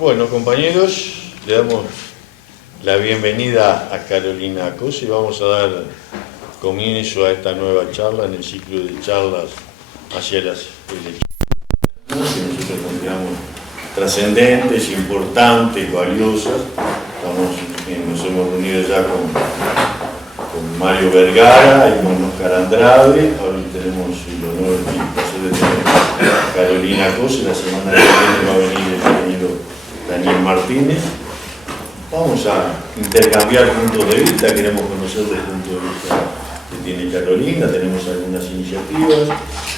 Bueno, compañeros, le damos la bienvenida a Carolina Acosta y vamos a dar comienzo a esta nueva charla en el ciclo de charlas hacia las elecciones que nosotros consideramos trascendentes, importantes, valiosas. Nos hemos reunido ya con Mario Vergara y con Oscar Andrade. Ahora tenemos el honor y el placer de tener a Carolina Acosta. La semana que viene va a venir el ingeniero Daniel Martínez. Vamos a intercambiar puntos de vista, queremos conocer el punto de vista que tiene Carolina, tenemos algunas iniciativas,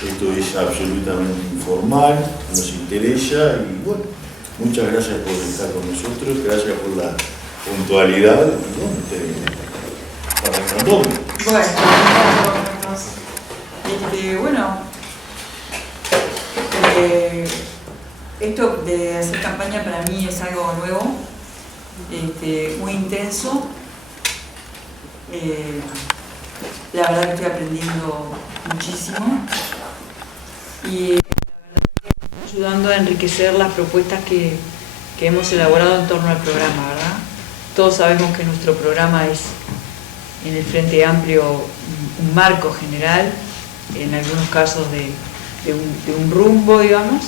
esto es absolutamente informal, nos interesa y bueno, muchas gracias por estar con nosotros, gracias por la puntualidad y bueno, para todo. Esto de hacer campaña para mí es algo nuevo, muy intenso. La verdad que estoy aprendiendo muchísimo y la verdad que estoy ayudando a enriquecer las propuestas que hemos elaborado en torno al programa, ¿verdad? Todos sabemos que nuestro programa es en el Frente Amplio un marco general, en algunos casos de un rumbo, digamos,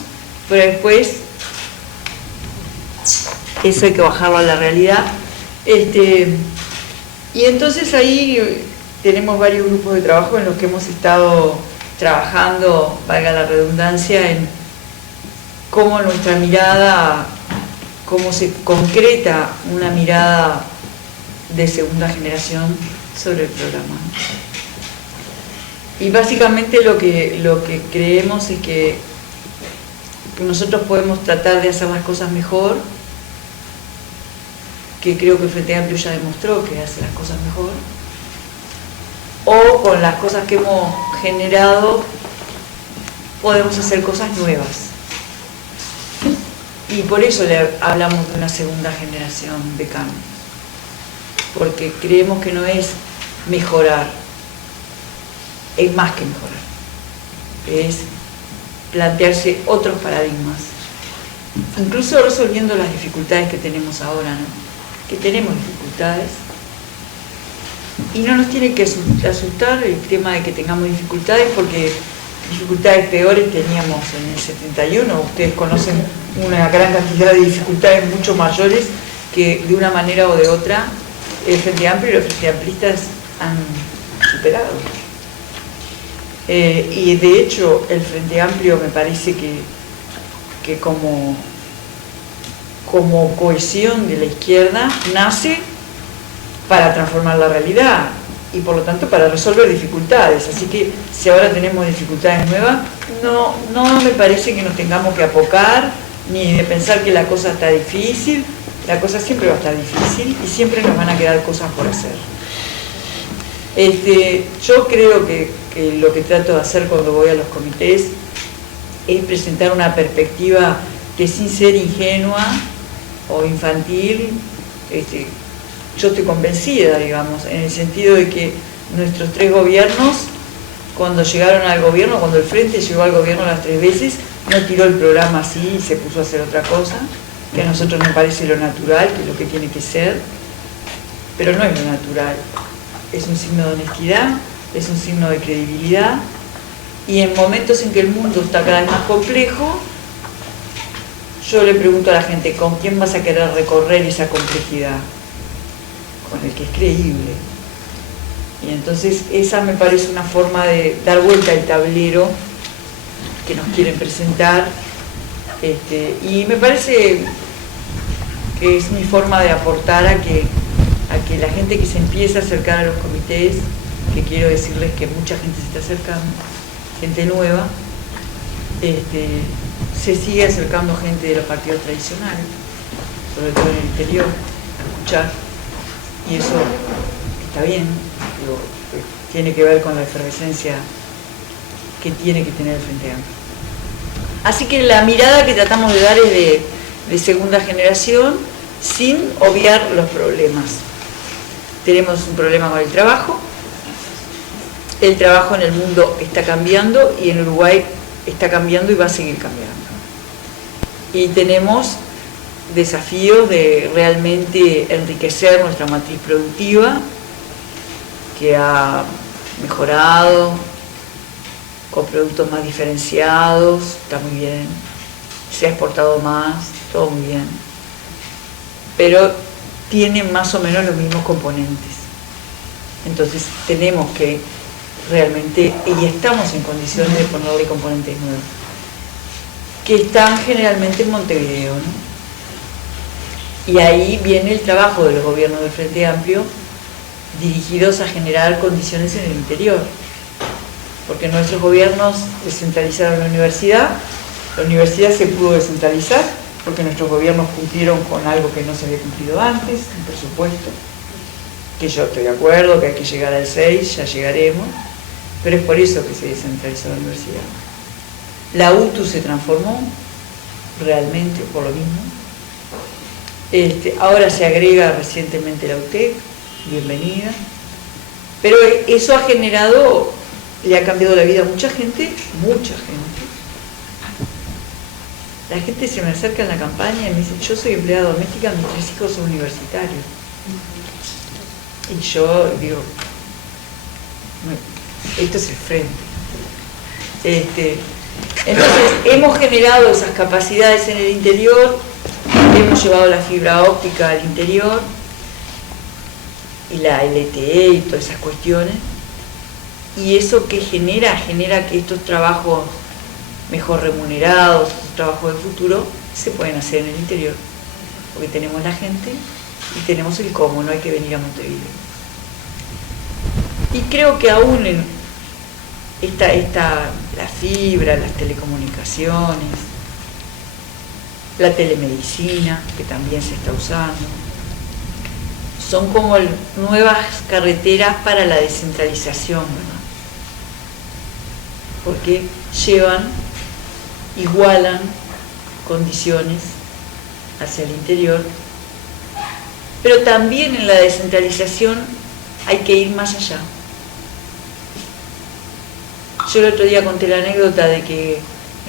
pero después eso hay que bajarlo a la realidad. Y entonces ahí tenemos varios grupos de trabajo en los que hemos estado trabajando, valga la redundancia, en cómo nuestra mirada, cómo se concreta una mirada de segunda generación sobre el programa. Y básicamente lo que creemos es que nosotros podemos tratar de hacer las cosas mejor, que creo que el Frente Amplio ya demostró que hace las cosas mejor, o con las cosas que hemos generado podemos hacer cosas nuevas. Y por eso le hablamos de una segunda generación de cambio, porque creemos que no es mejorar, es más que mejorar, es plantearse otros paradigmas, incluso resolviendo las dificultades que tenemos ahora, ¿no? Que tenemos dificultades y no nos tiene que asustar el tema de que tengamos dificultades, porque dificultades peores teníamos en el 71, ustedes conocen una gran cantidad de dificultades mucho mayores que de una manera o de otra el Frente Amplio y los Frente Amplistas han superado. Y de hecho el Frente Amplio me parece que como cohesión de la izquierda nace para transformar la realidad y por lo tanto para resolver dificultades. Así que si ahora tenemos dificultades nuevas, no me parece que nos tengamos que apocar ni de pensar que la cosa está difícil. La cosa siempre va a estar difícil y siempre nos van a quedar cosas por hacer. Yo creo que lo que trato de hacer cuando voy a los comités es presentar una perspectiva que, sin ser ingenua o infantil, yo estoy convencida, digamos, en el sentido de que nuestros tres gobiernos, cuando llegaron al gobierno, cuando el Frente llegó al gobierno las 3 veces, no tiró el programa así y se puso a hacer otra cosa, que a nosotros nos parece lo natural, que es lo que tiene que ser, pero no es lo natural. Es un signo de honestidad, es un signo de credibilidad, y en momentos en que el mundo está cada vez más complejo, yo le pregunto a la gente, ¿con quién vas a querer recorrer esa complejidad? Con el que es creíble. Y entonces esa me parece una forma de dar vuelta al tablero que nos quieren presentar, y me parece que es mi forma de aportar a que la gente que se empieza a acercar a los comités, que quiero decirles que mucha gente se está acercando, gente nueva, se sigue acercando gente de los partidos tradicionales, sobre todo en el interior, a escuchar, y eso está bien, tiene que ver con la efervescencia que tiene que tener el Frente Amplio. Así que la mirada que tratamos de dar es de segunda generación, sin obviar los problemas. Tenemos un problema con el trabajo en el mundo está cambiando y en Uruguay está cambiando y va a seguir cambiando. Y tenemos desafíos de realmente enriquecer nuestra matriz productiva, que ha mejorado, con productos más diferenciados, está muy bien, se ha exportado más, todo muy bien, pero tiene más o menos los mismos componentes. Entonces tenemos que realmente, y estamos en condiciones de ponerle componentes nuevos, que están generalmente en Montevideo, ¿no? Y ahí viene el trabajo de los gobiernos del Frente Amplio, dirigidos a generar condiciones en el interior, porque nuestros gobiernos descentralizaron la universidad se pudo descentralizar, porque nuestros gobiernos cumplieron con algo que no se había cumplido antes, un presupuesto, que yo estoy de acuerdo, que hay que llegar al 6, ya llegaremos, pero es por eso que se descentralizó la universidad. La UTU se transformó, realmente, por lo mismo. Ahora se agrega recientemente la UTEC, bienvenida, pero eso ha generado, le ha cambiado la vida a mucha gente, mucha gente. La gente se me acerca en la campaña y me dice, yo soy empleada doméstica, mis 3 hijos son universitarios. Y yo digo, esto es el frente. Entonces, hemos generado esas capacidades en el interior, hemos llevado la fibra óptica al interior, y la LTE y todas esas cuestiones, y eso que genera que estos trabajos mejor remunerados, estos trabajos de futuro, se pueden hacer en el interior, porque tenemos la gente y tenemos el cómo, no hay que venir a Montevideo. Y creo que aún en la fibra, las telecomunicaciones, la telemedicina, que también se está usando, son como nuevas carreteras para la descentralización, ¿verdad? Porque igualan condiciones hacia el interior, pero también en la descentralización hay que ir más allá. Yo el otro día conté la anécdota de que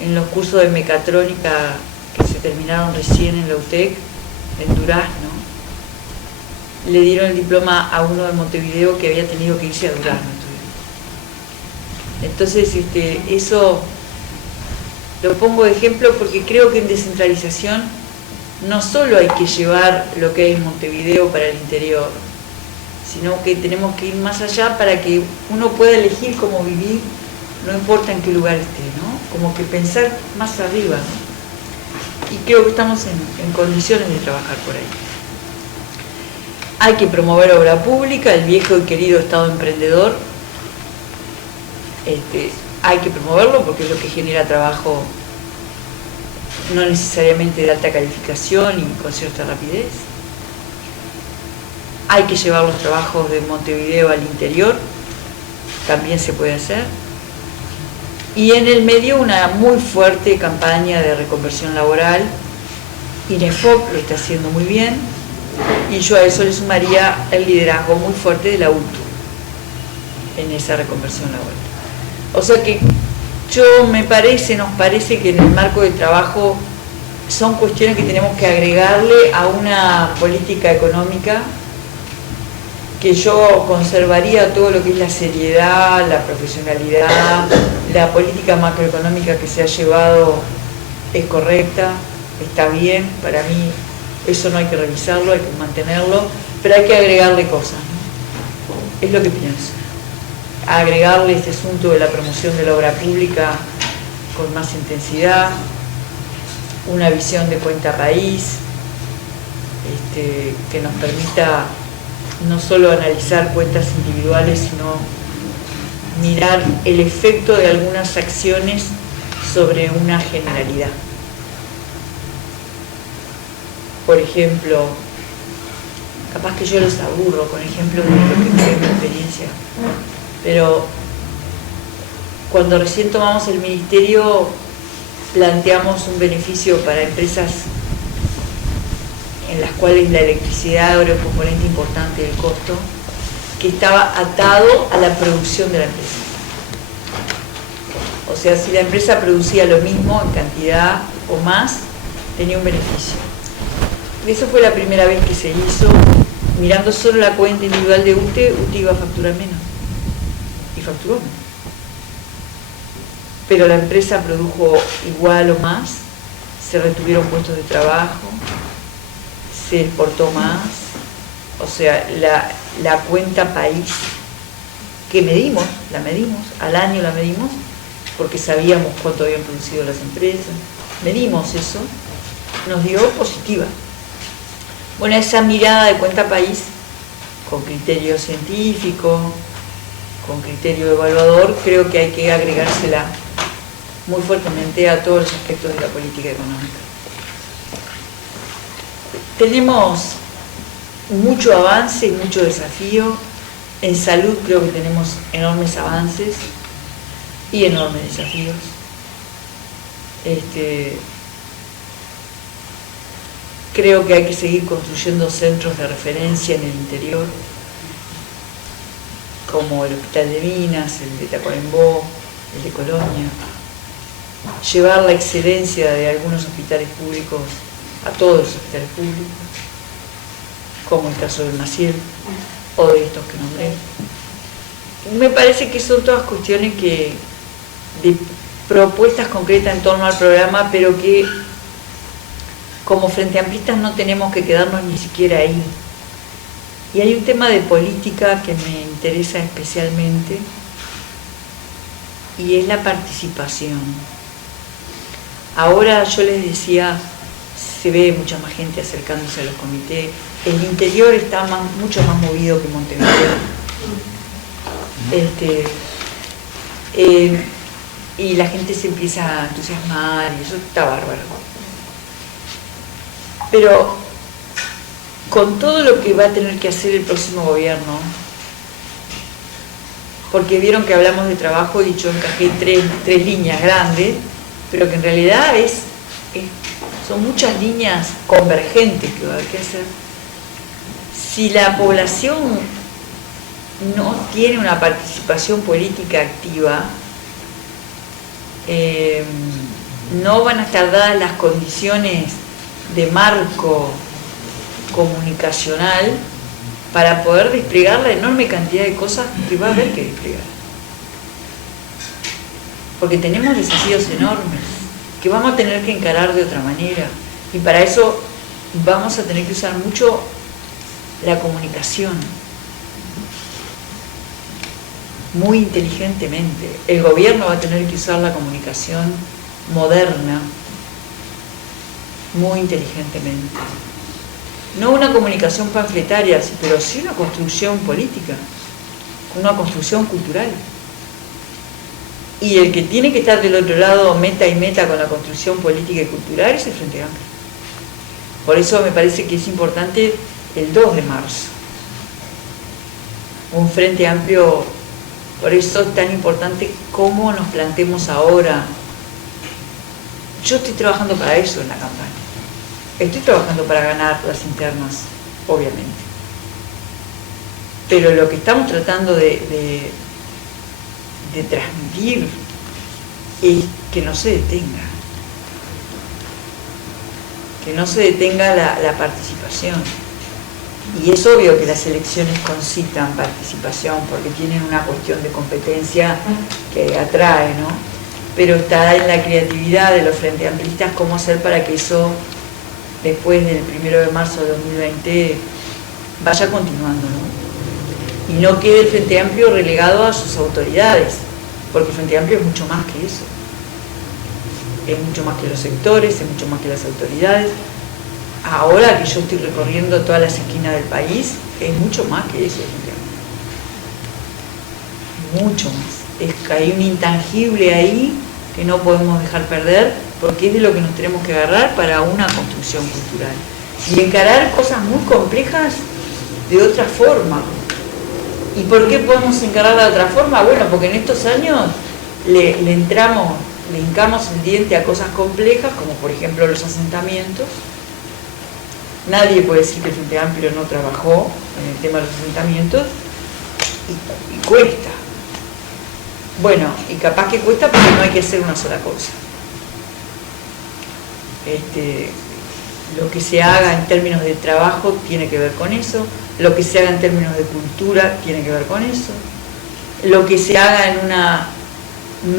en los cursos de mecatrónica que se terminaron recién en la UTEC, en Durazno, le dieron el diploma a uno de Montevideo que había tenido que irse a Durazno. Entonces, eso lo pongo de ejemplo porque creo que en descentralización no solo hay que llevar lo que hay en Montevideo para el interior, sino que tenemos que ir más allá para que uno pueda elegir cómo vivir, no importa en qué lugar esté, ¿no? Como que pensar más arriba, ¿no? Y creo que estamos en condiciones de trabajar por ahí. Hay que promover obra pública, el viejo y querido Estado emprendedor, hay que promoverlo porque es lo que genera trabajo, no necesariamente de alta calificación y con cierta rapidez. Hay que llevar los trabajos de Montevideo al interior, también se puede hacer. Y en el medio una muy fuerte campaña de reconversión laboral. INEFOP lo está haciendo muy bien, y yo a eso le sumaría el liderazgo muy fuerte de la UTU en esa reconversión laboral. O sea que nos parece que en el marco del trabajo son cuestiones que tenemos que agregarle a una política económica que yo conservaría todo lo que es la seriedad, la profesionalidad, la política macroeconómica que se ha llevado es correcta, está bien, para mí eso no hay que revisarlo, hay que mantenerlo, pero hay que agregarle cosas, ¿no? Es lo que pienso. Agregarle este asunto de la promoción de la obra pública con más intensidad, una visión de cuenta país, que nos permita no solo analizar cuentas individuales, sino mirar el efecto de algunas acciones sobre una generalidad. Por ejemplo, capaz que yo los aburro con ejemplos de lo que fue mi experiencia, pero cuando recién tomamos el ministerio planteamos un beneficio para empresas en las cuales la electricidad era un componente importante del costo, que estaba atado a la producción de la empresa. O sea, si la empresa producía lo mismo en cantidad o más, tenía un beneficio. Eso fue la primera vez que se hizo, mirando solo la cuenta individual de UTE iba a facturar menos, y facturó menos. Pero la empresa produjo igual o más, se retuvieron puestos de trabajo, se exportó más, o sea, la cuenta país que medimos, al año la medimos, porque sabíamos cuánto habían producido las empresas, medimos eso, nos dio positiva. Bueno, esa mirada de cuenta país, con criterio científico, con criterio evaluador, creo que hay que agregársela muy fuertemente a todos los aspectos de la política económica. Tenemos mucho avance y mucho desafío. En salud creo que tenemos enormes avances y enormes desafíos. Creo que hay que seguir construyendo centros de referencia en el interior, como el Hospital de Minas, el de Tacuarembó, el de Colonia. Llevar la excelencia de algunos hospitales públicos a todos los hospitales públicos, como el caso del Maciel o de estos que nombré. Me parece que son todas cuestiones de propuestas concretas en torno al programa, pero que como Frente Amplistas no tenemos que quedarnos ni siquiera ahí. Y hay un tema de política que me interesa especialmente, y es la participación. Ahora yo les decía, se ve mucha más gente acercándose a los comités. El interior está mucho más movido que Montevideo. Y la gente se empieza a entusiasmar y eso está bárbaro. Pero con todo lo que va a tener que hacer el próximo gobierno, porque vieron que hablamos de trabajo y yo encajé tres líneas grandes, pero que en realidad son muchas líneas convergentes que va a haber que hacer. Si la población no tiene una participación política activa, no van a estar dadas las condiciones de marco comunicacional para poder desplegar la enorme cantidad de cosas que va a haber que desplegar. Porque tenemos desafíos enormes que vamos a tener que encarar de otra manera, y para eso vamos a tener que usar mucho la comunicación, muy inteligentemente. El gobierno va a tener que usar la comunicación moderna muy inteligentemente. No una comunicación panfletaria, pero sí una construcción política, una construcción cultural. Y el que tiene que estar del otro lado meta y meta con la construcción política y cultural es el Frente Amplio. Por eso me parece que es importante el 2 de marzo. Un Frente Amplio, por eso es tan importante cómo nos planteemos ahora. Yo estoy trabajando para eso en la campaña. Estoy trabajando para ganar las internas, obviamente. Pero lo que estamos tratando de transmitir es que no se detenga. Que no se detenga la participación. Y es obvio que las elecciones concitan participación porque tienen una cuestión de competencia que atrae, ¿no? Pero está en la creatividad de los Frente Amplistas cómo hacer para que eso, después del 1 de marzo de 2020, vaya continuando, ¿no? Y no quede el Frente Amplio relegado a sus autoridades, porque el Frente Amplio es mucho más que eso. Es mucho más que los sectores, es mucho más que las autoridades. Ahora que yo estoy recorriendo todas las esquinas del país, es mucho más que eso el Frente Amplio. Mucho más. Es que hay un intangible ahí que no podemos dejar perder, porque es de lo que nos tenemos que agarrar para una construcción cultural. Y encarar cosas muy complejas de otra forma. ¿Y por qué podemos encararla de otra forma? Bueno, porque en estos años le hincamos el diente a cosas complejas, como por ejemplo los asentamientos. Nadie puede decir que el Frente Amplio no trabajó en el tema de los asentamientos, y cuesta. Bueno, y capaz que cuesta porque no hay que hacer una sola cosa. lo que se haga en términos de trabajo tiene que ver con eso, lo que se haga en términos de cultura tiene que ver con eso, lo que se haga en una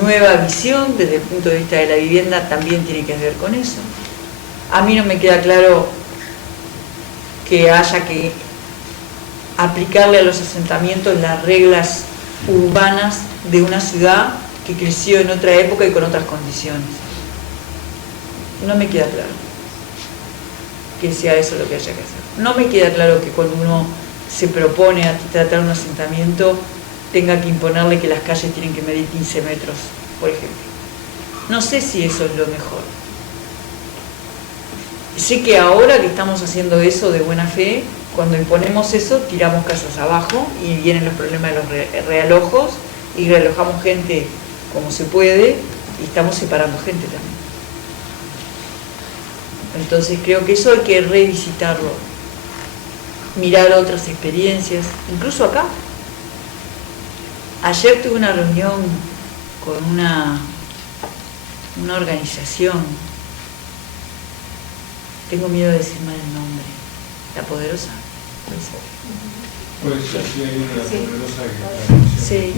nueva visión desde el punto de vista de la vivienda también tiene que ver con eso. A mí no me queda claro que haya que aplicarle a los asentamientos las reglas urbanas de una ciudad que creció en otra época y con otras condiciones. No me queda claro que sea eso lo que haya que hacer. No me queda claro que cuando uno se propone a tratar un asentamiento tenga que imponerle que las calles tienen que medir 15 metros, por ejemplo. No sé si eso es lo mejor. Sé que ahora que estamos haciendo eso de buena fe, cuando imponemos eso, tiramos casas abajo y vienen los problemas de los realojos y realojamos gente como se puede y estamos separando gente también. Entonces creo que eso hay que revisitarlo, mirar otras experiencias, incluso acá. Ayer tuve una reunión con una organización, tengo miedo de decir mal el nombre, La Poderosa. Pues sí, hay una Poderosa que... Sí,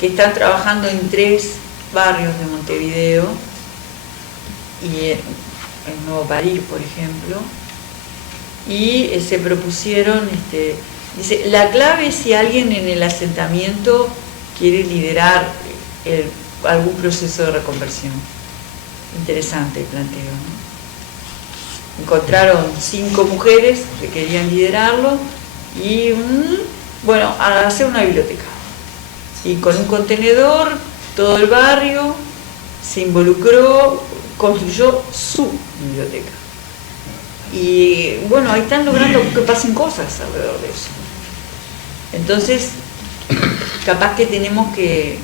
que están trabajando en 3 barrios de Montevideo y en Nuevo París, por ejemplo, y se propusieron, dice, la clave es si alguien en el asentamiento quiere liderar algún proceso de reconversión. Interesante el planteo, ¿no? Encontraron 5 mujeres que querían liderarlo y, bueno, a hacer una biblioteca. Y con un contenedor, todo el barrio se involucró, construyó su biblioteca. Y bueno, ahí están logrando que pasen cosas alrededor de eso. Entonces, capaz que tenemos que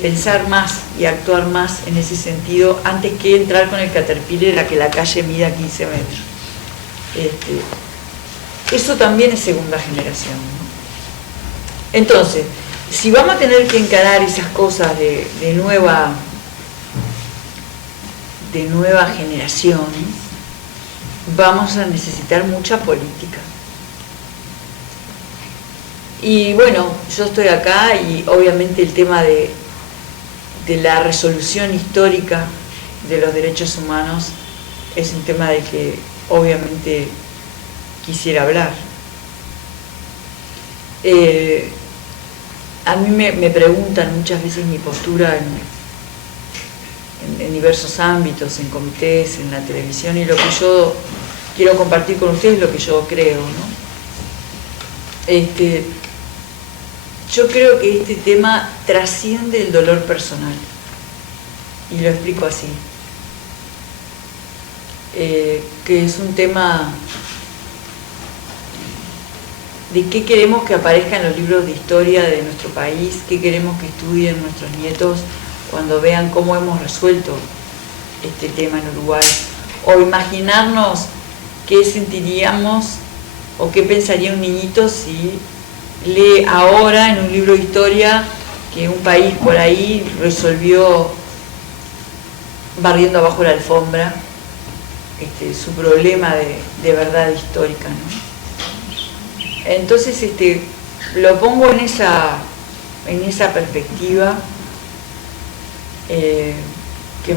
pensar más y actuar más en ese sentido antes que entrar con el caterpillar a que la calle mida 15 metros. Eso también es segunda generación, ¿no? Entonces, si vamos a tener que encarar esas cosas de nueva generación, vamos a necesitar mucha política. Y bueno, yo estoy acá y obviamente el tema de la resolución histórica de los derechos humanos es un tema del que obviamente quisiera hablar. A mí me preguntan muchas veces mi postura en diversos ámbitos, en comités, en la televisión, y lo que yo quiero compartir con ustedes es lo que yo creo, ¿no? Yo creo que este tema trasciende el dolor personal, y lo explico así, que es un tema de qué queremos que aparezca en los libros de historia de nuestro país, qué queremos que estudien nuestros nietos cuando vean cómo hemos resuelto este tema en Uruguay, o imaginarnos qué sentiríamos o qué pensaría un niñito si lee ahora en un libro de historia que un país por ahí resolvió barriendo abajo la alfombra su problema de verdad histórica, ¿no? Entonces lo pongo en esa perspectiva, que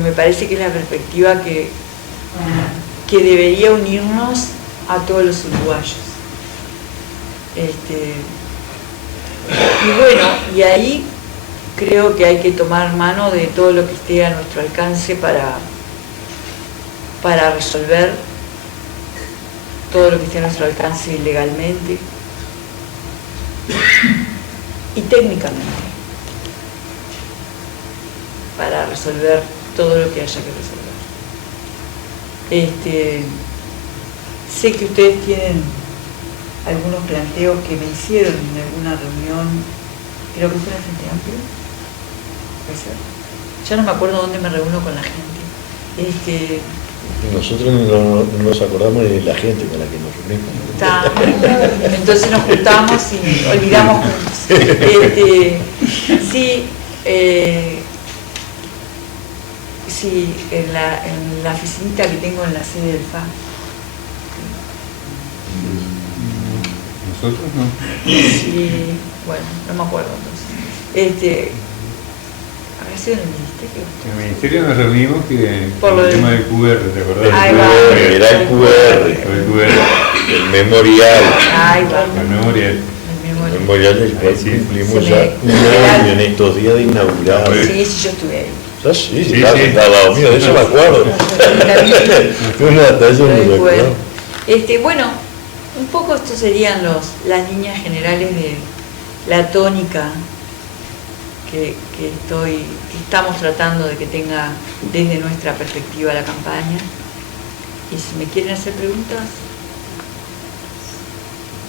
me parece que es la perspectiva que debería unirnos a todos los uruguayos. Y bueno, y ahí creo que hay que tomar mano de todo lo que esté a nuestro alcance para resolver todo lo que esté a nuestro alcance legalmente y técnicamente, para resolver todo lo que haya que resolver. Sé que ustedes tienen algunos planteos que me hicieron en alguna reunión, creo que fue en la Frente Amplio, ¿puede ser? Ya no me acuerdo dónde me reúno con la gente. Nosotros no nos acordamos de la gente con la que nos reunimos. Entonces nos juntamos y olvidamos juntos. Sí, Sí, en la oficinita que tengo en la sede del FA. ¿Nosotros no? Sí, bueno, no me acuerdo entonces. ¿Habrá sido en el ministerio? En el ministerio nos reunimos que Por lo el de- tema del QR, ¿te acordás? Ahí va. Era el QR, El QR, el memorial. Ahí va. la memoria. El El memoria. memorial del cual Sí, cumplimos se ya me- un año en estos días de inaugurar. Sí, sí, yo estuve ahí. Ah, sí, Sí, está sí. al lado mío, de eso me acuerdo. Hasta eso me Recuerdo. recuerdo. Bueno, un poco estos serían las líneas generales de la tónica que estamos tratando de que tenga desde nuestra perspectiva la campaña. Y si me quieren hacer preguntas,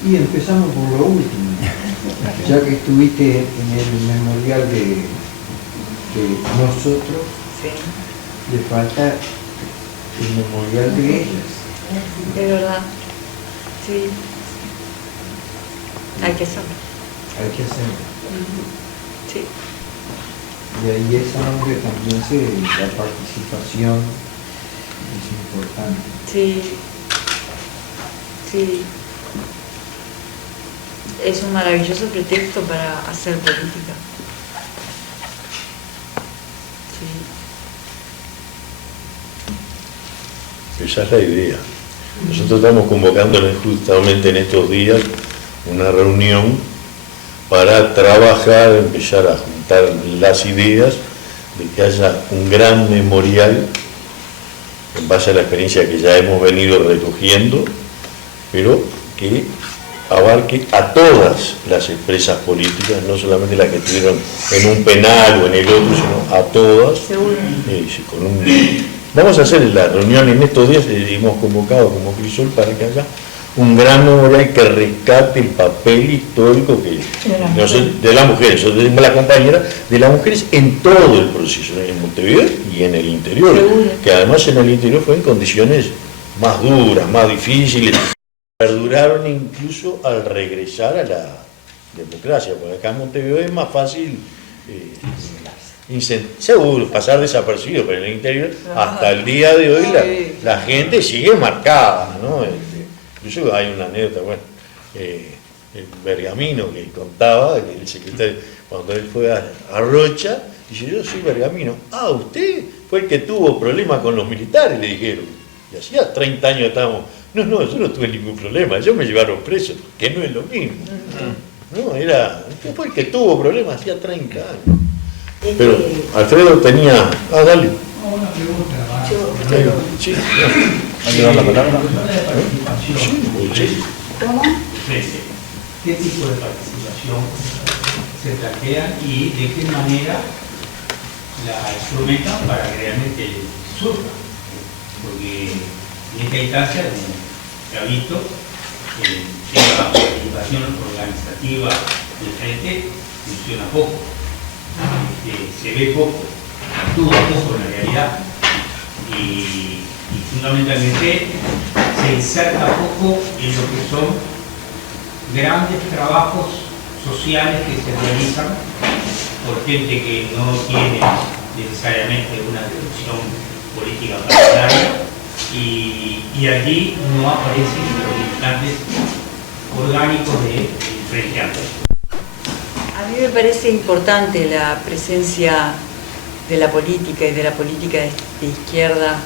Y empezamos por lo último, ya que estuviste en el memorial de nosotros, sí, le falta el memorial de ellas. es verdad. Sí, hay que hacerlo. Hay que hacerlo. Sí, Y ahí esa hombre también la participación es importante. sí, sí. Es un maravilloso pretexto para hacer política. Sí. Esa es la idea. Nosotros estamos convocando justamente en estos días una reunión para trabajar, empezar a juntar las ideas de que haya un gran memorial en base a la experiencia que ya hemos venido recogiendo, pero que abarque a todas las empresas políticas, no solamente las que estuvieron en un penal o en el otro, sino a todas. Seguro. Sí, vamos a hacer la reunión en estos días, hemos convocado como Crisol para que haya un gran memorial que rescate el papel histórico de las mujeres, de la compañera, de las mujeres en todo el proceso, en Montevideo y en el interior, Seguro. que además en el interior fue en condiciones más duras, más difíciles, perduraron incluso al regresar a la democracia, porque acá en Montevideo es más fácil seguro pasar desapercibido, pero en el interior hasta el día de hoy la gente sigue marcada, ¿no? Incluso hay una anécdota, bueno, el Bergamino que contaba, que el secretario, cuando él fue a Rocha, dice, yo soy Bergamino. Ah, usted fue el que tuvo problemas con los militares, le dijeron. Y hacía 30 años estábamos, no, yo no tuve ningún problema, ellos me llevaron preso, que no es lo mismo. No, usted fue el que tuvo problemas hacía 30 años. Pero Alfredo tenía, dale. Una pregunta más. Sí, ¿Han llevado la palabra? sí. ¿Cómo? ¿Qué tipo de participación se plantea y de qué manera la instrumentan para que realmente surja? Porque en esta instancia, como se ha visto, la participación organizativa del frente funciona poco, se ve poco, actúa poco en la realidad y fundamentalmente se inserta poco en lo que son grandes trabajos sociales que se realizan por gente que no tiene necesariamente una dirección política partidaria y allí no aparecen los militantes orgánicos del Frente Amplio. A mí me parece importante la presencia de la política y de la política de izquierda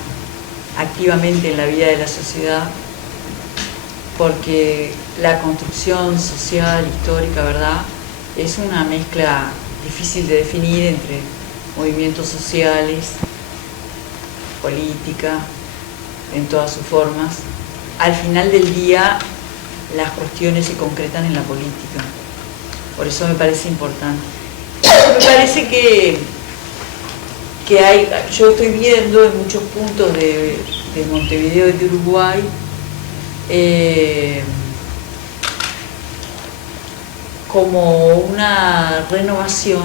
activamente en la vida de la sociedad, porque la construcción social, histórica, ¿verdad?, es una mezcla difícil de definir entre movimientos sociales, política, en todas sus formas. Al final del día, las cuestiones se concretan en la política. Por eso me parece importante. Me parece que yo estoy viendo en muchos puntos de Montevideo y de Uruguay como una renovación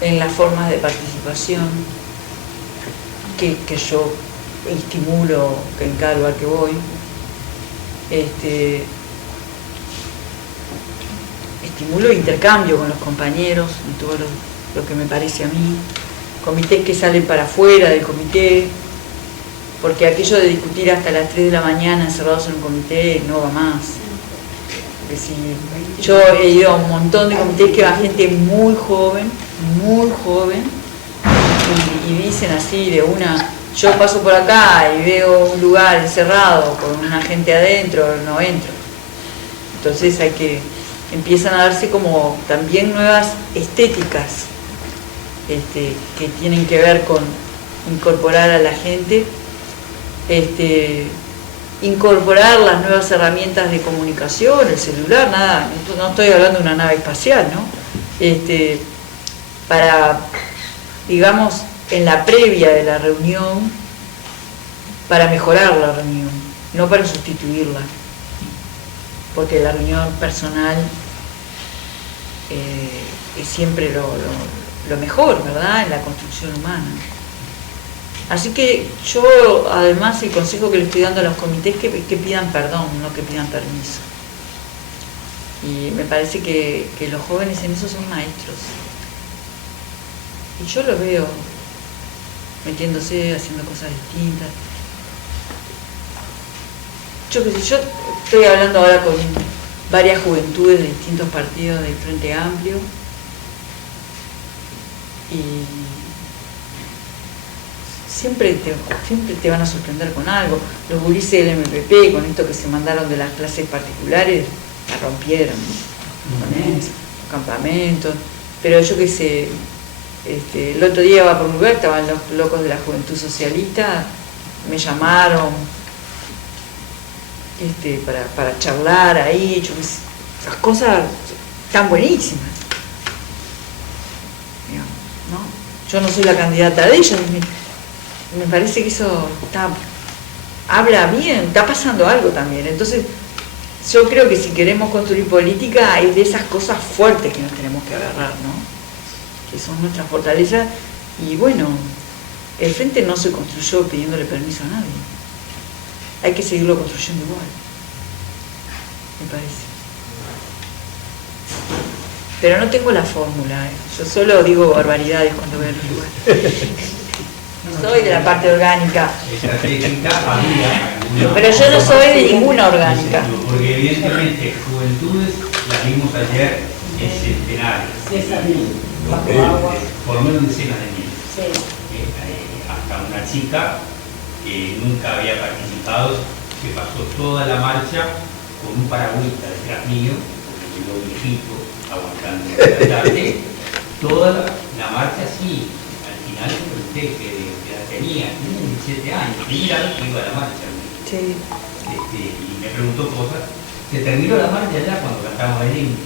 en las formas de participación que yo estimulo, que encargo a que voy. Estimulo intercambio con los compañeros y todo lo que me parece a mí comités que salen para afuera del comité, porque aquello de discutir hasta las 3 de la mañana encerrados en un comité no va más. Porque si, yo he ido a un montón de comités que va gente muy joven, y dicen así de una, yo paso por acá y veo un lugar encerrado con una gente adentro, no entro. Entonces empiezan a darse como también nuevas estéticas que tienen que ver con incorporar a la gente, incorporar las nuevas herramientas de comunicación, el celular, nada, no estoy hablando de una nave espacial, ¿no? Para, digamos, en la previa de la reunión, para mejorar la reunión, no para sustituirla, porque la reunión personal es siempre lo mejor, ¿verdad?, en la construcción humana. Así que yo, además, el consejo que le estoy dando a los comités es que pidan perdón, no que pidan permiso. Y me parece que los jóvenes en eso son maestros. Y yo los veo metiéndose, haciendo cosas distintas. Yo qué sé, yo estoy hablando ahora con varias juventudes de distintos partidos del Frente Amplio y siempre te van a sorprender con algo. Los gurises del MPP, con esto que se mandaron de las clases particulares, la rompieron, ¿no? Con eso, los campamentos. Pero yo qué sé, el otro día iba por un lugar, estaban los locos de la Juventud Socialista, me llamaron para charlar ahí, esas cosas están buenísimas, ¿no? Yo no soy la candidata de ellos, me parece que eso habla bien, está pasando algo también. Entonces yo creo que si queremos construir política es de esas cosas fuertes que nos tenemos que agarrar, ¿no? Que son nuestras fortalezas. Y bueno, el Frente no se construyó pidiéndole permiso a nadie, hay que seguirlo construyendo igual, me parece. Pero no tengo la fórmula, yo solo digo barbaridades cuando veo el lugar. Soy de la parte orgánica. Estratégica había. Pero yo no soy de ninguna orgánica. Porque evidentemente juventudes las vimos ayer en centenares. Por lo menos decenas de miles. Hasta una chica que nunca había participado, que pasó toda la marcha con un paragüita detrás mío, porque quedó viejito, aguantando la tarde. Toda la marcha sí. Al final le pregunté que tenía 17 años, primera vez que iba a la marcha. Sí. Y me preguntó cosas. Se terminó la marcha ya cuando cantamos el himno.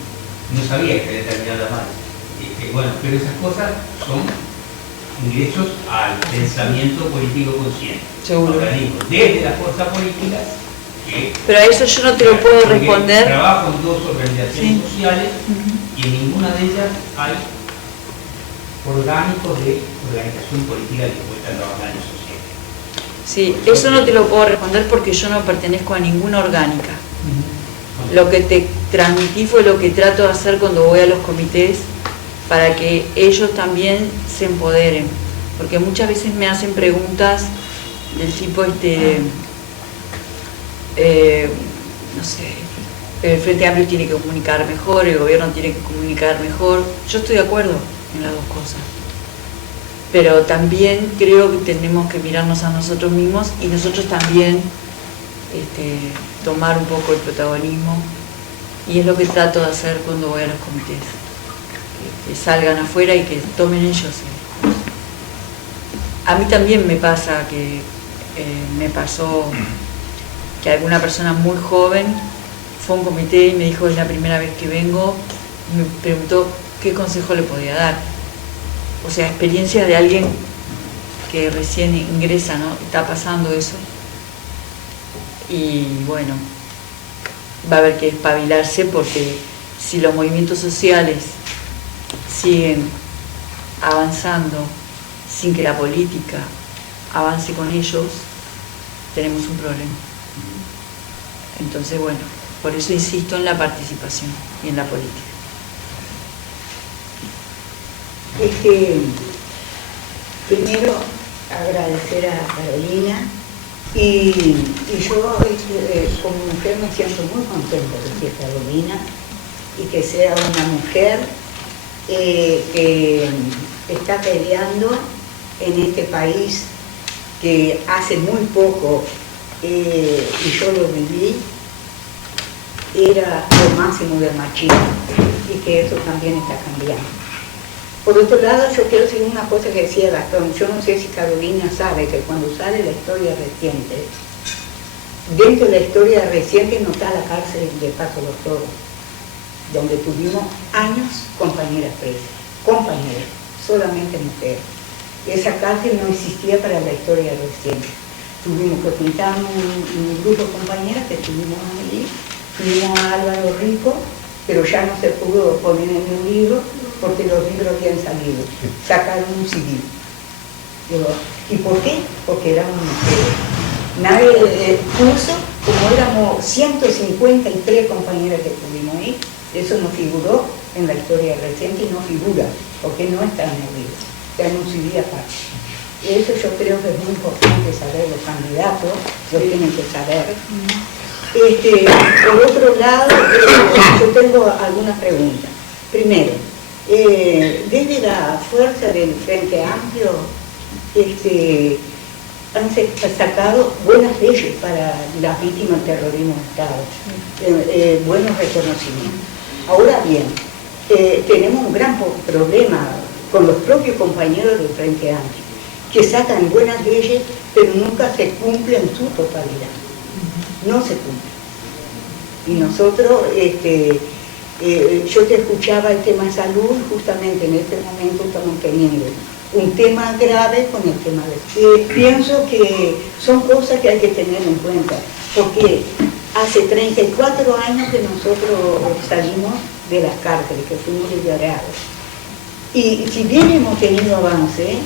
No sabía que había terminado la marcha. Bueno, pero esas cosas son ingresos al pensamiento político consciente. Seguro. Ahora digo, desde las fuerzas políticas que... Pero a eso yo no te lo puedo responder. Trabajo en 2 organizaciones sociales y en ninguna de ellas hay orgánicos de organización política dispuesta a trabajar en sociedad. Sí, eso no te lo puedo responder porque yo no pertenezco a ninguna orgánica. Lo que te transmití fue lo que trato de hacer cuando voy a los comités para que ellos también se empoderen. Porque muchas veces me hacen preguntas del tipo, no sé, el Frente Amplio tiene que comunicar mejor, el gobierno tiene que comunicar mejor. Yo estoy de acuerdo en las dos cosas, pero también creo que tenemos que mirarnos a nosotros mismos y nosotros también tomar un poco el protagonismo, y es lo que trato de hacer cuando voy a los comités, que salgan afuera y que tomen ellos. A mí también me pasa que me pasó que alguna persona muy joven fue a un comité y me dijo, es la primera vez que vengo, me preguntó qué consejo le podía dar. O sea, experiencia de alguien que recién ingresa, ¿no? Está pasando eso. Y bueno, va a haber que espabilarse, porque si los movimientos sociales siguen avanzando sin que la política avance con ellos, tenemos un problema. Entonces, bueno, por eso insisto en la participación y en la política. Es que Primero, agradecer a Carolina y yo como mujer me siento muy contenta de que Carolina y que sea una mujer que está peleando en este país que hace muy poco, y yo lo viví, era lo máximo del machismo y que eso también está cambiando. Por otro lado, yo quiero decir una cosa que decía Gastón. Yo no sé si Carolina sabe que cuando sale la historia reciente, dentro de la historia reciente no está la cárcel de Paso los Toros, donde tuvimos años compañeras presas, compañeras, solamente mujeres. Esa cárcel no existía para la historia reciente. Tuvimos que juntarnos un grupo de compañeras que estuvimos allí, fuimos a Álvaro Rico, pero ya no se pudo poner en un libro porque los libros habían salido. Sacaron un CD. ¿Y por qué? Porque éramos mujeres. Nadie puso, como éramos 153 compañeras que estuvimos ahí, eso no figuró en la historia reciente y no figura, porque no está en el libro, está en un CD aparte. Eso yo creo que es muy importante saber, los candidatos lo tienen que saber. Por otro lado, yo tengo algunas preguntas. Primero, desde la fuerza del Frente Amplio han sacado buenas leyes para las víctimas del terrorismo de Estado, buenos reconocimientos. Ahora bien, tenemos un gran problema con los propios compañeros del Frente Amplio, que sacan buenas leyes, pero nunca se cumplen en su totalidad. No se cumple. Y nosotros, yo te escuchaba el tema de salud, justamente en este momento estamos teniendo un tema grave con el tema de... pienso que son cosas que hay que tener en cuenta, porque hace 34 años que nosotros salimos de las cárceles, que fuimos liberados. Y si bien hemos tenido avances,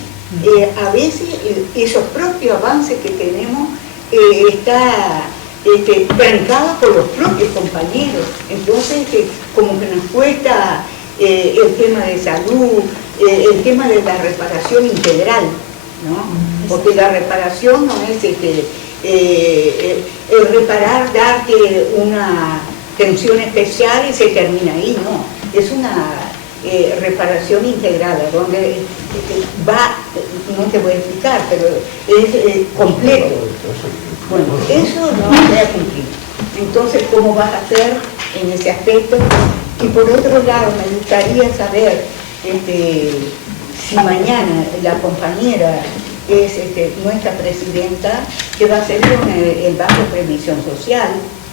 a veces esos propios avances que tenemos está trancado por los propios compañeros. Entonces, como que nos cuesta el tema de salud, el tema de la reparación integral, ¿no? Porque la reparación no es el reparar, darte una atención especial y se termina ahí, no. Es una reparación integral, donde va, no te voy a explicar, pero es completo. Bueno, eso no se ha cumplido. Entonces, ¿cómo vas a hacer en ese aspecto? Y por otro lado, me gustaría saber si mañana la compañera es nuestra presidenta, ¿qué va a hacer con el Banco de Previsión Social?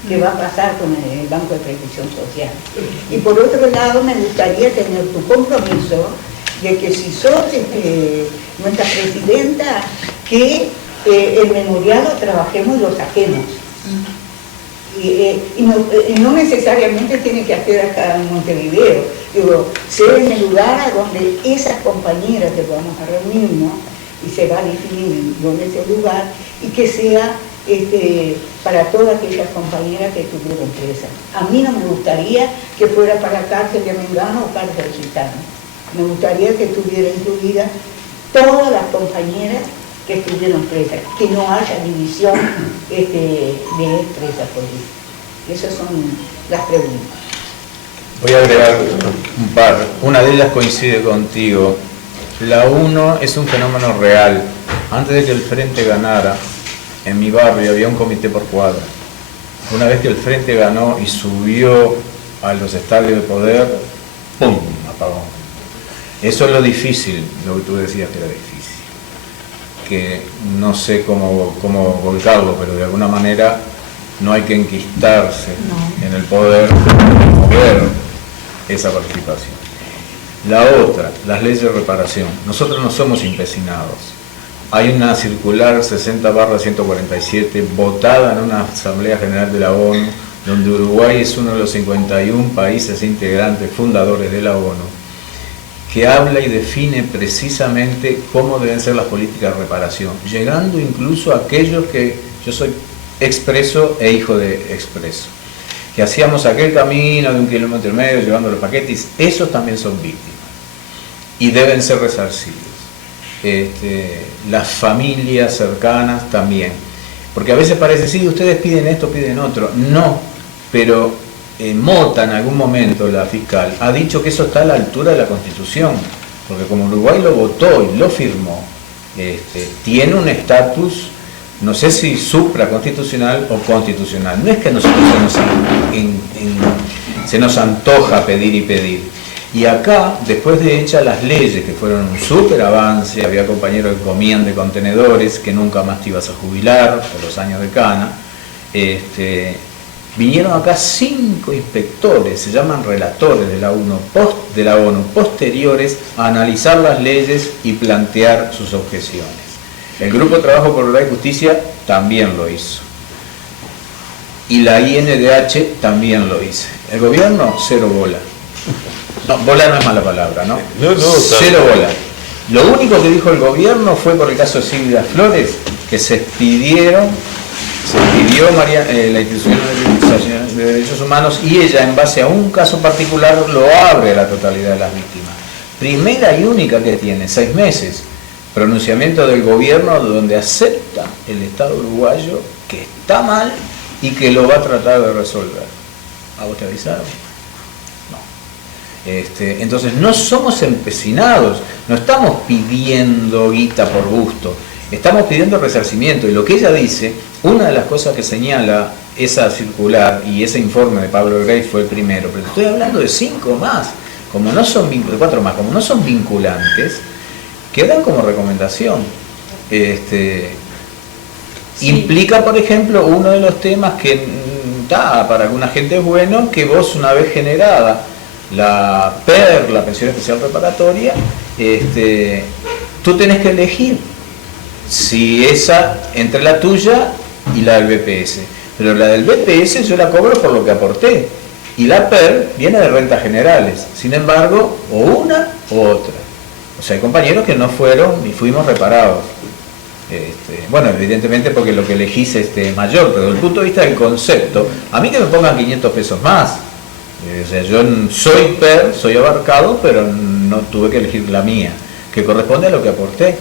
¿Qué va a pasar con el Banco de Previsión Social? Y por otro lado, me gustaría tener tu compromiso de que si sos nuestra presidenta, que el memorial lo trabajemos y lo saquemos. Y no necesariamente tiene que hacer acá en Montevideo. Digo, ser en el lugar a donde esas compañeras que vamos a reunirnos y se va a definir dónde es el lugar y que sea para todas aquellas compañeras que estuvieron presas. A mí no me gustaría que fuera para cárcel de Mengano o cárcel gitano. Me gustaría que estuviera incluida todas las compañeras que estuvieron presas, que no haya división de presas políticas. Esas son las preguntas. Voy a agregar un par. Una de ellas coincide contigo. La 1 es un fenómeno real. Antes de que el Frente ganara, en mi barrio había un comité por cuadra. Una vez que el Frente ganó y subió a los estadios de poder, ¡pum!, apagón. Eso es lo difícil, lo que tú decías que era difícil. Que no sé cómo volcarlo, pero de alguna manera no hay que enquistarse en el poder, mover esa participación. La otra, las leyes de reparación. Nosotros no somos empecinados. Hay una circular 60/147 votada en una Asamblea General de la ONU, donde Uruguay es uno de los 51 países integrantes fundadores de la ONU, que habla y define precisamente cómo deben ser las políticas de reparación, llegando incluso a aquellos que yo soy expreso e hijo de expreso, que hacíamos aquel camino de 1,5 kilómetros llevando los paquetes, esos también son víctimas y deben ser resarcidos. las familias cercanas también. Porque a veces parece, sí, ustedes piden esto, piden otro. No, pero Mota en algún momento, la fiscal, ha dicho que eso está a la altura de la Constitución, porque como Uruguay lo votó y lo firmó, tiene un estatus, no sé si supraconstitucional o constitucional. No es que a nosotros se nos antoja pedir y pedir. Y acá, después de hechas las leyes, que fueron un súper avance, había compañeros que comían de contenedores, que nunca más te ibas a jubilar por los años de cana, vinieron acá 5 inspectores, se llaman relatores de la ONU, posteriores a analizar las leyes y plantear sus objeciones. El Grupo de Trabajo por Verdad y Justicia también lo hizo. Y la INDH también lo hizo. El gobierno, 0 bola. No, bola no es mala palabra, ¿no? No, 0 bola. Lo único que dijo el gobierno fue por el caso de Silvia Flores, que se pidió la Institución de Derechos Humanos, y ella, en base a un caso particular, lo abre a la totalidad de las víctimas. Primera y única que tiene, 6 meses. Pronunciamiento del gobierno donde acepta el Estado uruguayo que está mal y que lo va a tratar de resolver. ¿A vos te avisaron? No. Entonces no somos empecinados, no estamos pidiendo guita por gusto, estamos pidiendo resarcimiento. Y lo que ella dice, una de las cosas que señala esa circular y ese informe de Pablo Grace fue el primero, pero estoy hablando de 5 más, como no son 4 más, como no son vinculantes, quedan como recomendación. Implica, por ejemplo, uno de los temas que para alguna gente es bueno, que vos, una vez generada la PER, la pensión especial preparatoria, tú tenés que elegir si esa entre la tuya y la del BPS. Pero la del BPS yo la cobro por lo que aporté, y la PER viene de rentas generales. Sin embargo, o una o otra. O sea, hay compañeros que no fueron ni fuimos reparados. Bueno, evidentemente porque lo que elegís es mayor, pero desde el punto de vista del concepto, a mí que me pongan 500 pesos más. O sea, yo soy PER, soy abarcado, pero no tuve que elegir la mía, que corresponde a lo que aporté.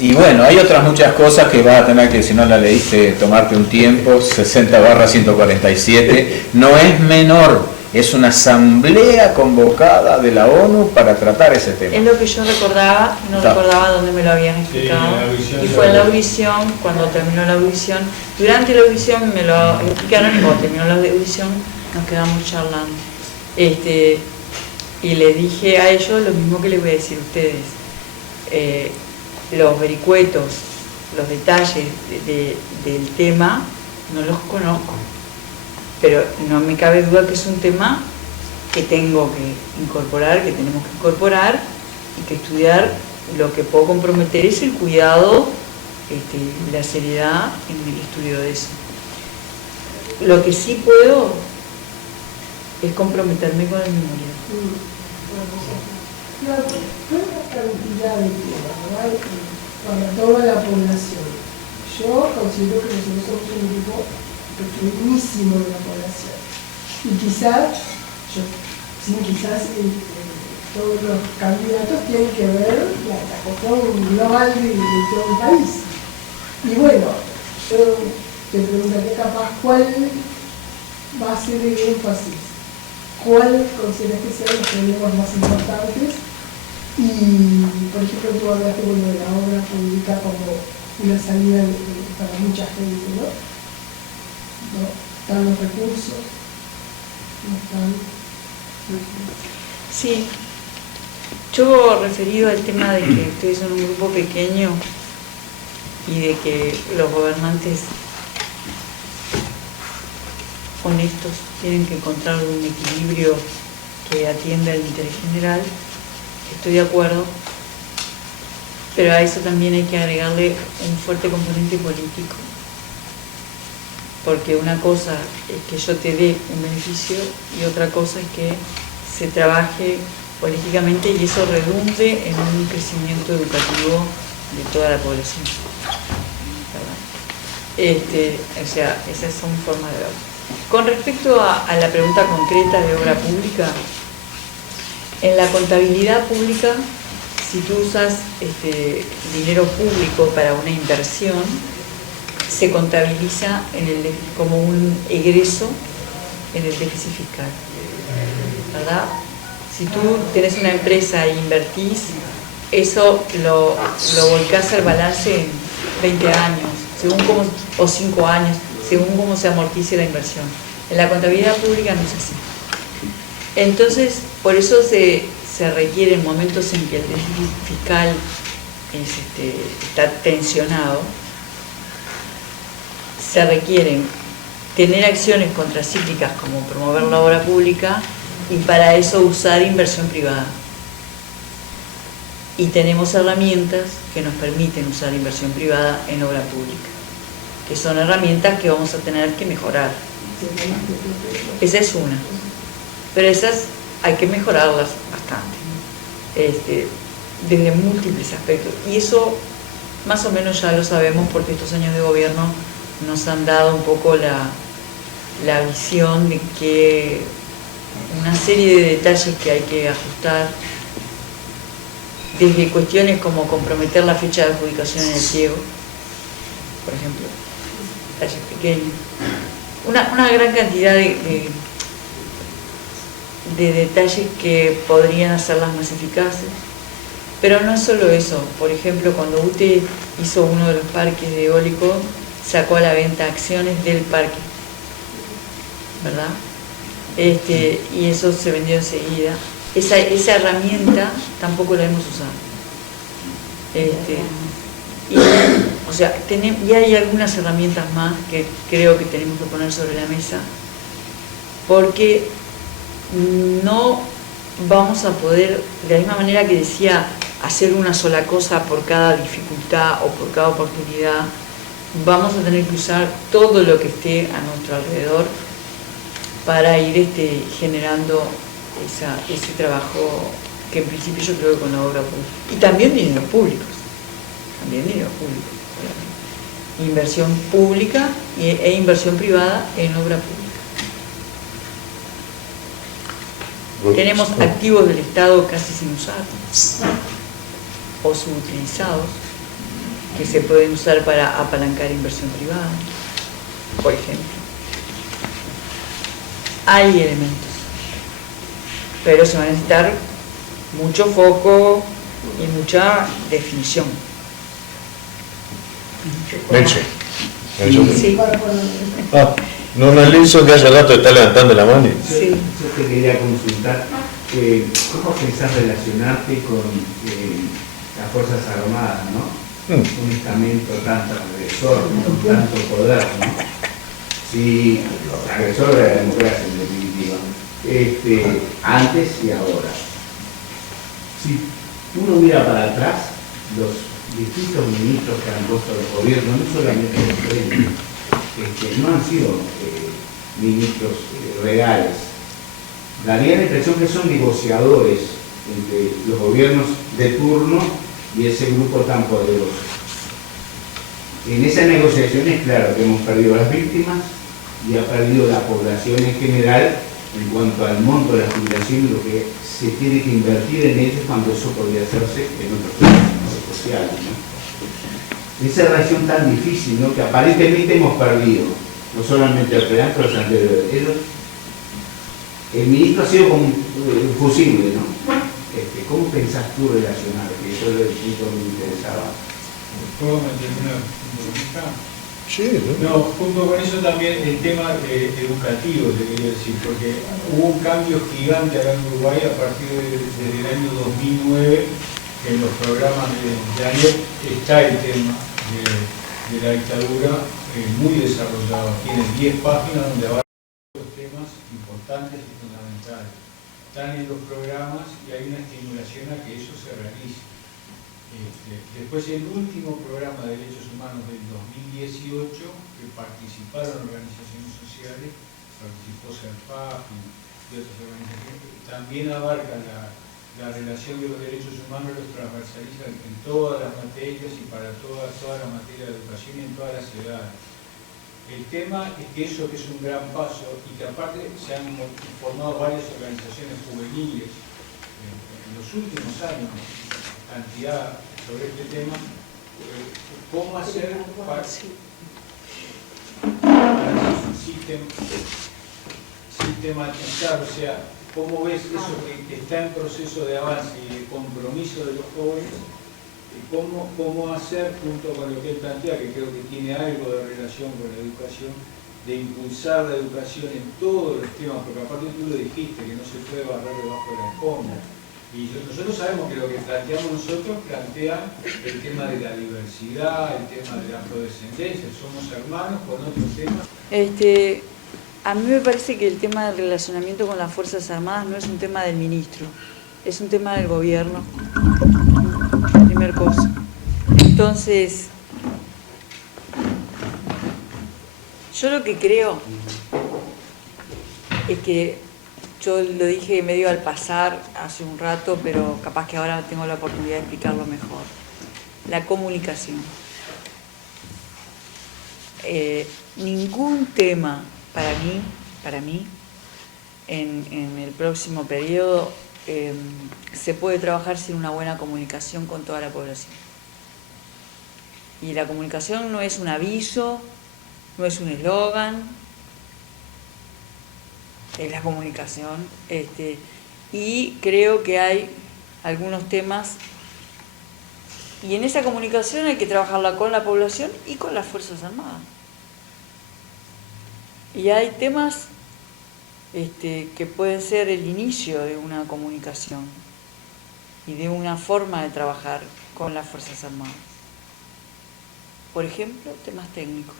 Y bueno, hay otras muchas cosas que vas a tener que, si no la leíste, tomarte un tiempo. 60/147, no es menor. Es una asamblea convocada de la ONU para tratar ese tema. Es lo que yo recordaba, no recordaba dónde me lo habían explicado. Y fue en la audición, cuando terminó la audición. Durante la audición me lo explicaron, y cuando terminó la audición nos quedamos charlando. Y les dije a ellos lo mismo que les voy a decir a ustedes. Los vericuetos, los detalles del tema, no los conozco. Pero no me cabe duda que es un tema que tengo que incorporar, que tenemos que incorporar y que estudiar. Lo que puedo comprometer es el cuidado, la seriedad en el estudio de eso. Lo que sí puedo es comprometerme con el memorial. Una cantidad de temas, ¿verdad? Para toda la población. Yo considero que nosotros somos un grupo pequeñísimo de la población. Y quizás, todos los candidatos tienen que ver la cuestión global de todo el país. Y bueno, yo te preguntaría capaz cuál va a ser el énfasis, cuál consideras que sean los problemas más importantes. Y, por ejemplo, tú hablaste de la obra pública como una salida para mucha gente, ¿no? ¿No? Están los recursos, no están. Sí, yo referido al tema de que ustedes son un grupo pequeño y de que los gobernantes honestos tienen que encontrar un equilibrio que atienda el interés general, estoy de acuerdo, pero a eso también hay que agregarle un fuerte componente político. Porque una cosa es que yo te dé un beneficio y otra cosa es que se trabaje políticamente y eso redunde en un crecimiento educativo de toda la población. O sea, esas son formas de verlo. Con respecto a la pregunta concreta de obra pública, en la contabilidad pública si tú usas dinero público para una inversión, se contabiliza como un egreso en el déficit fiscal, ¿verdad? Si tú tenés una empresa e invertís, eso lo volcás al balance en 20 años, o 5 años, según cómo se amortice la inversión. En la contabilidad pública no es así. Entonces, por eso se requiere en momentos en que el déficit fiscal está tensionado, se requieren tener acciones contracíclicas como promover la obra pública y para eso usar inversión privada. Y tenemos herramientas que nos permiten usar inversión privada en obra pública, que son herramientas que vamos a tener que mejorar. Esa es una, pero esas hay que mejorarlas bastante, desde múltiples aspectos. Y eso más o menos ya lo sabemos porque estos años de gobierno nos han dado un poco la visión de que una serie de detalles que hay que ajustar, desde cuestiones como comprometer la fecha de adjudicación en el pliego, por ejemplo, detalles pequeños, una gran cantidad de detalles que podrían hacerlas más eficaces. Pero no es solo eso. Por ejemplo, cuando UTE hizo uno de los parques de eólico, sacó a la venta acciones del parque, ¿verdad? Y eso se vendió enseguida. Esa herramienta tampoco la hemos usado. O sea, y hay algunas herramientas más que creo que tenemos que poner sobre la mesa, porque no vamos a poder, de la misma manera que decía, hacer una sola cosa por cada dificultad o por cada oportunidad. Vamos a tener que usar todo lo que esté a nuestro alrededor para ir generando ese trabajo que en principio yo creo que con la obra pública. Y también dineros públicos. Inversión pública e inversión privada en obra pública. Tenemos activos del Estado casi sin usar o subutilizados que se pueden usar para apalancar inversión privada, por ejemplo. Hay elementos, pero se va a necesitar mucho foco y mucha definición. Nelson. Sí. No, Nelson, que hace rato está levantando la mano. Sí. Yo te quería consultar, ¿cómo pensás relacionarte con las Fuerzas Armadas, ¿no? Un estamento tanto agresor, con tanto poder, ¿no? Si agresor de la democracia en definitiva, antes y ahora. Si uno mira para atrás, los distintos ministros que han puesto los gobiernos, no solamente los premios, no han sido ministros reales. Daría la impresión que son negociadores entre los gobiernos de turno y ese grupo tan poderoso. En esas negociaciones, claro que hemos perdido las víctimas y ha perdido la población en general en cuanto al monto de la jubilación y lo que se tiene que invertir en ellos cuando eso podría hacerse en otros programas sociales, ¿no? Esa relación tan difícil, ¿no? Que aparentemente hemos perdido, no solamente el real, pero los anteriores. El ministro ha sido como un fusible, ¿no? ¿Cómo pensás tú relacionarte? Eso es lo que me interesaba. ¿Puedo meter una pregunta? Sí, No, junto con eso también el tema educativo, te quería decir, porque hubo un cambio gigante acá en Uruguay a partir desde el año 2009, en los programas de ANEP está el tema de la dictadura muy desarrollado. Tiene 10 páginas donde abarca los temas importantes y fundamentales. Están en los programas y hay una estimulación a que eso se realice. Después el último programa de derechos humanos del 2018, que participaron organizaciones sociales, participó CERPAF y otras organizaciones, también abarca la relación de los derechos humanos, los transversaliza en todas las materias y para toda la materia de educación y en todas las edades. El tema es que eso es un gran paso y que aparte se han formado varias organizaciones juveniles en los últimos años. cantidad sobre este tema, cómo hacer para sistematizar, o sea, cómo ves eso que está en proceso de avance y de compromiso de los jóvenes, cómo hacer, junto con lo que él plantea, que creo que tiene algo de relación con la educación, de impulsar la educación en todos los temas, porque aparte tú lo dijiste, que no se puede barrer debajo de la alfombra. Y nosotros sabemos que lo que planteamos nosotros plantea el tema de la diversidad, el tema de la afrodescendencia, somos hermanos con otros temas. A mí me parece que el tema del relacionamiento con las Fuerzas Armadas no es un tema del ministro, es un tema del gobierno, primer cosa. Entonces, yo lo que creo es que, yo lo dije medio al pasar hace un rato, pero capaz que ahora tengo la oportunidad de explicarlo mejor. La comunicación. Ningún tema para mí, en el próximo periodo, se puede trabajar sin una buena comunicación con toda la población. Y la comunicación no es un aviso, no es un eslogan, es la comunicación. Y creo que hay algunos temas, y en esa comunicación hay que trabajarla con la población y con las Fuerzas Armadas. Y hay temas que pueden ser el inicio de una comunicación y de una forma de trabajar con las Fuerzas Armadas. Por ejemplo, temas técnicos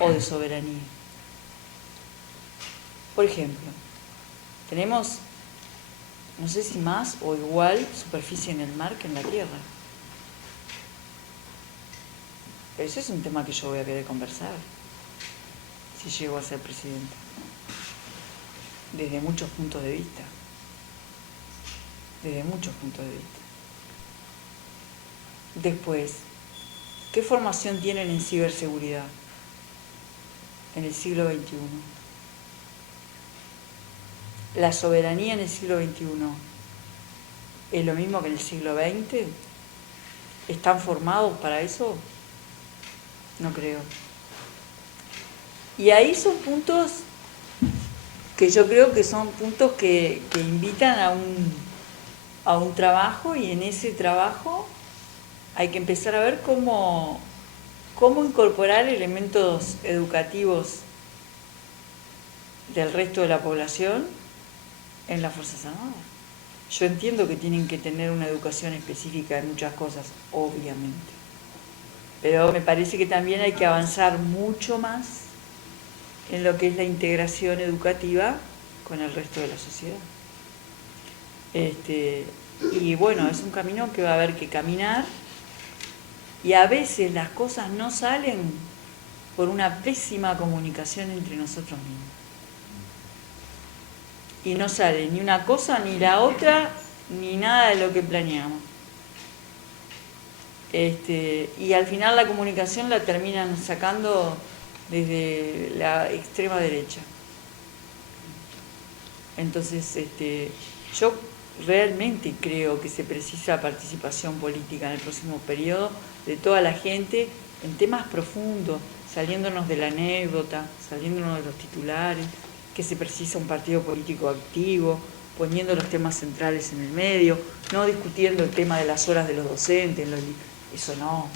o de soberanía. Por ejemplo, tenemos, no sé si más o igual superficie en el mar que en la tierra. Ese es un tema que yo voy a querer conversar si llego a ser presidenta, desde muchos puntos de vista. Después, ¿qué formación tienen en ciberseguridad en el siglo XXI? ¿La soberanía en el siglo XXI es lo mismo que en el siglo XX? ¿Están formados para eso? No creo. Y ahí son puntos que yo creo que son puntos que invitan a un trabajo, y en ese trabajo hay que empezar a ver cómo incorporar elementos educativos del resto de la población en las Fuerzas Armadas. Yo entiendo que tienen que tener una educación específica en muchas cosas, obviamente, pero me parece que también hay que avanzar mucho más en lo que es la integración educativa con el resto de la sociedad. Y bueno, es un camino que va a haber que caminar, y a veces las cosas no salen por una pésima comunicación entre nosotros mismos. Y no sale ni una cosa ni la otra, ni nada de lo que planeamos. Y al final la comunicación la terminan sacando desde la extrema derecha. Entonces, yo realmente creo que se precisa participación política en el próximo periodo de toda la gente en temas profundos, saliéndonos de la anécdota, saliéndonos de los titulares, que se precisa un partido político activo, poniendo los temas centrales en el medio, no discutiendo el tema de las horas de los docentes, eso no.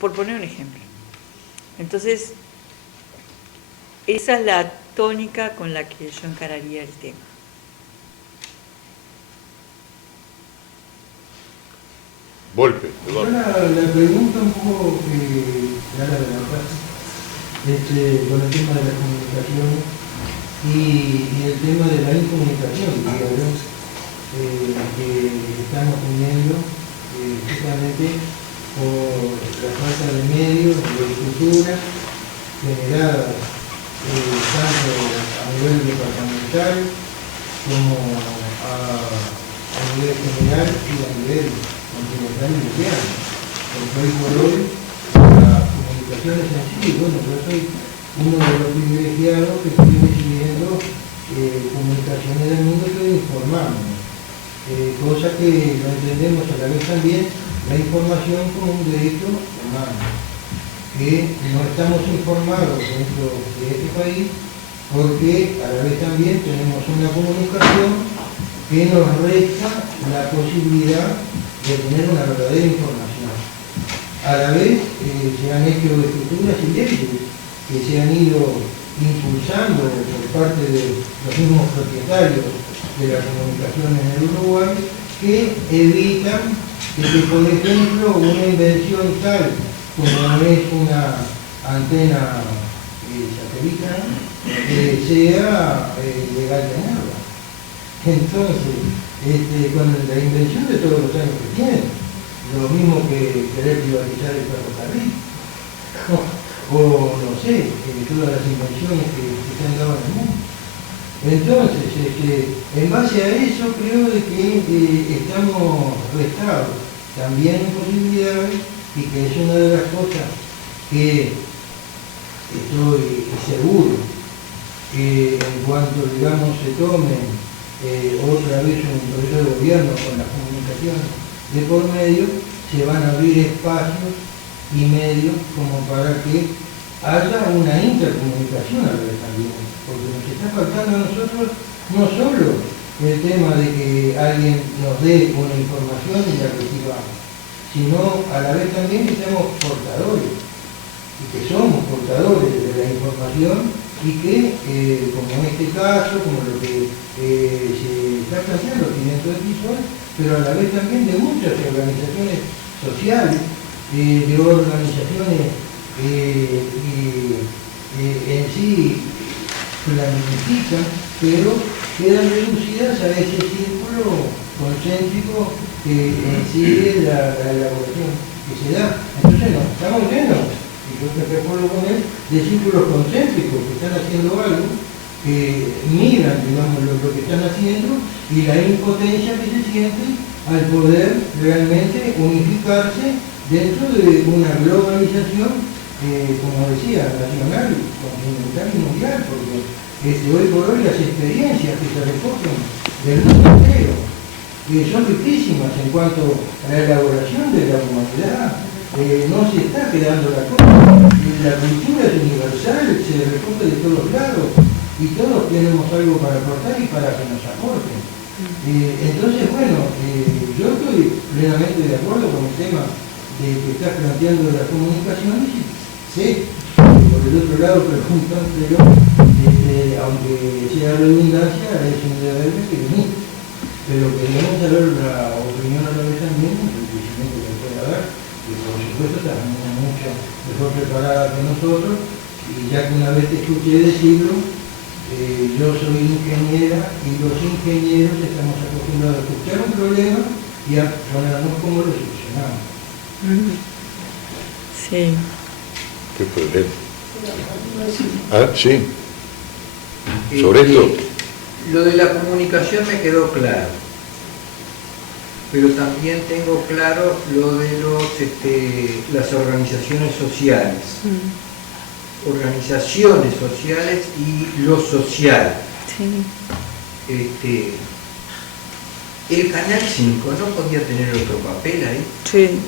Por poner un ejemplo. Entonces, esa es la tónica con la que yo encararía el tema. Volpe, Yo la pregunta un poco clara de la paz, con el tema de la comunicación y el tema de la incomunicación, digamos, que estamos teniendo justamente por la falta de medios, de estructura generada tanto a nivel departamental como a nivel general y a nivel continental y mundial. Porque hoy por hoy la comunicación es así. Bueno, yo soy uno de los privilegiados que estoy recibiendo comunicaciones del mundo, estoy informándome. cosa que lo entendemos a la vez también la información como un derecho humano, que no estamos informados dentro de este país porque a la vez también tenemos una comunicación que nos resta la posibilidad de tener una verdadera información. A la vez se han hecho estructuras y leyes que se han ido impulsando por parte de los mismos propietarios de la comunicación en el Uruguay, que evitan que, por ejemplo, una invención tal como es una antena satelital sea legal tenerla. Entonces, con la invención de todos los años que tienen, lo mismo que querer privatizar el ferrocarril, o no sé, todas las invenciones que se han dado en el mundo. Entonces, en base a eso creo de que estamos restados también en posibilidades, y que es una de las cosas que estoy seguro que en cuanto, digamos, se tomen otra vez un proceso de gobierno con las comunicaciones de por medio, se van a abrir espacios y medios como para que haya una intercomunicación a la vez también, porque nos está faltando a nosotros no solo el tema de que alguien nos dé una información y la recibamos, sino a la vez también que seamos portadores, y que somos portadores de la información, y que, como en este caso, como lo que se está planteando aquí dentro de Tizón, pero a la vez también de muchas organizaciones sociales, de organizaciones en sí planifican, pero quedan reducidas a ese círculo concéntrico que en sí es la elaboración que se da. Entonces nos estamos viendo, y yo me recuerdo con él, de círculos concéntricos que están haciendo algo, que miran, digamos, lo que están haciendo, y la impotencia que se siente al poder realmente unificarse dentro de una globalización, como decía, nacional, continental y mundial, porque hoy por hoy las experiencias que se recogen del mundo entero son riquísimas en cuanto a la elaboración de la humanidad. No se está quedando la cosa. La cultura es universal, se recoge de todos lados y todos tenemos algo para aportar y para que nos aporten. Entonces, bueno, yo estoy plenamente de acuerdo con el tema que estás planteando de las comunicaciones. Sí, por el otro lado, preguntándolo, aunque sea redundancia, es un deber que venir. Pero queremos saber la opinión a la vez también, el crecimiento que pueda dar, que por supuesto también es mucho mejor preparada que nosotros, y ya que una vez te escuché decirlo, yo soy ingeniera y los ingenieros estamos acostumbrados a escuchar un problema y a ponernos cómo lo solucionamos. Sí. ¿Qué problema? Ah, sí. Sobre esto. Lo de la comunicación me quedó claro, pero también tengo claro lo de las organizaciones sociales. Organizaciones sociales y lo social. Sí. El Canal 5 no podía tener otro papel ahí. Sí.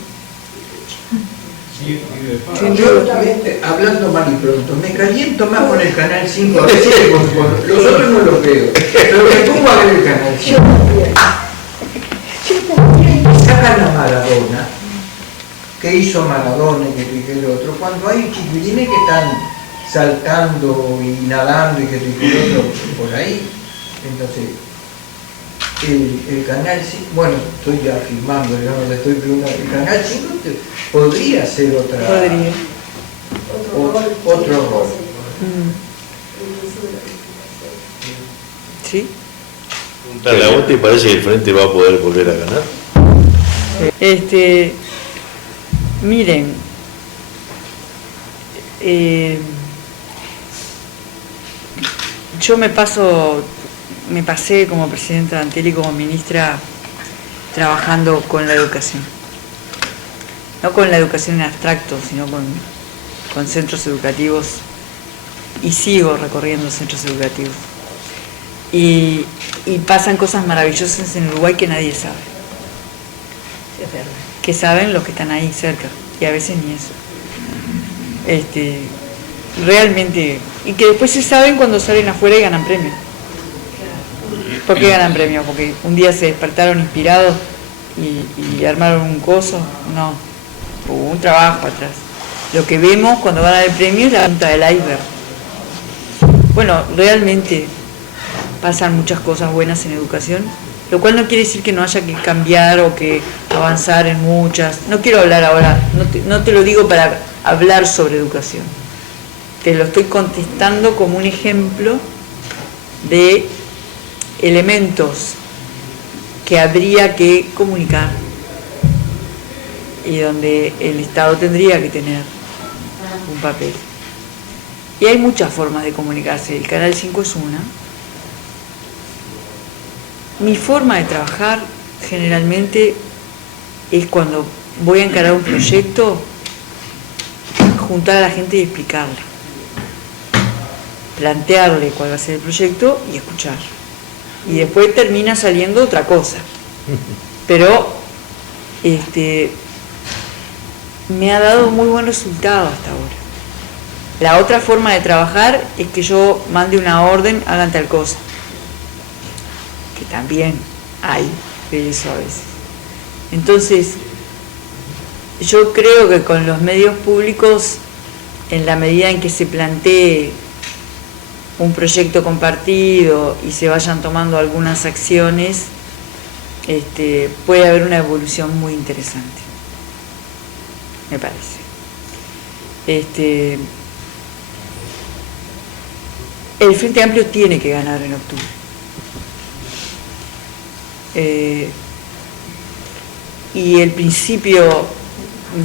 Yo, hablando mal y pronto, me caliento más con el Canal 5, a veces que con los otros no los veo, pero me pongo a ver el Canal 5. Sacan a Maradona, que hizo Maradona y que el otro, cuando hay chiquilines que están saltando y nadando y que el otro por ahí. Entonces, el Canal 5, bueno, estoy afirmando, digamos, le estoy preguntando, el Canal 5 podría ser otro rol. Sí. La vuelta y parece que el Frente va a poder volver a ganar. Miren, yo me pasé como presidenta de Antel y como ministra trabajando con la educación. No con la educación en abstracto, sino con centros educativos, y sigo recorriendo centros educativos. y pasan cosas maravillosas en Uruguay que nadie sabe. Es verdad. Que saben los que están ahí cerca, y a veces ni eso. Realmente, y que después se saben cuando salen afuera y ganan premios. ¿Por qué ganan premios? Porque un día se despertaron inspirados y armaron un coso. No, hubo un trabajo atrás. Lo que vemos cuando ganan el premio es la punta del iceberg. Bueno, realmente pasan muchas cosas buenas en educación, lo cual no quiere decir que no haya que cambiar o que avanzar en muchas. No quiero hablar ahora, no te lo digo para hablar sobre educación. Te lo estoy contestando como un ejemplo de elementos que habría que comunicar y donde el Estado tendría que tener un papel. Y hay muchas formas de comunicarse, el Canal 5 es una. Mi forma de trabajar generalmente es cuando voy a encarar un proyecto, juntar a la gente y explicarle, plantearle cuál va a ser el proyecto y escuchar. Y después termina saliendo otra cosa. Pero me ha dado muy buen resultado hasta ahora. La otra forma de trabajar es que yo mande una orden, hagan tal cosa. Que también hay de eso a veces. Entonces, yo creo que con los medios públicos, en la medida en que se plantee un proyecto compartido y se vayan tomando algunas acciones, puede haber una evolución muy interesante, me parece. El Frente Amplio tiene que ganar en octubre. Y el principio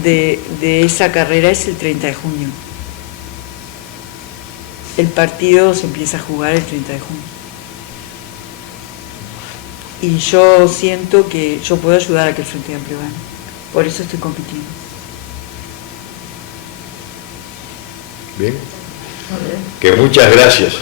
de esa carrera es el 30 de junio. El partido se empieza a jugar el 30 de junio. Y yo siento que yo puedo ayudar a que el Frente Amplio gane. Por eso estoy compitiendo. Bien. Que muchas gracias.